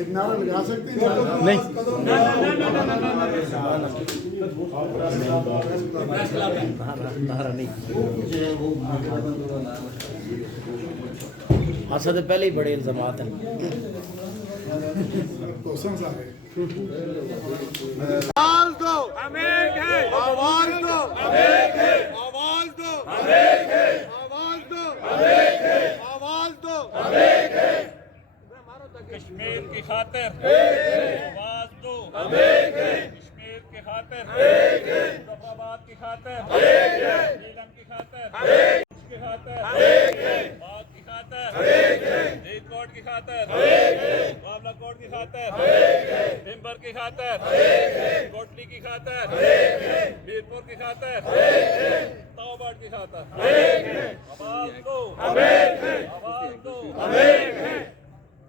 एक नारा लगा सकते हैं? नहीं नारा नहीं। असा तो पहले ही बड़े इल्जामात हैं। आवाज दो, हम एक हैं। आवाज दो, हम एक हैं। आवाज दो, हम एक हैं। आवाज दो, हम एक हैं। आवाज दो, हम एक हैं। कश्मीर की खातिर आवाज दो, हम एक हैं। कश्मीर की खातिर एक हैं। मुजफ्फराबाद की खातिर एक हैं। नीलम की खातिर एक की खातिर एक हैं। बाग की खातिर एक हैं। फरीदकोट की खातिर एक हैं। बावलाकोट की खातिर एक हैं। भिंबर की खातिर एक हैं। कोटली की खातिर एक हैं। मीरपुर की खातिर एक हैं। तौबड़ की खातिर एक हैं। आवाज दो, हम एक हैं। आवाज दो, हम एक हैं।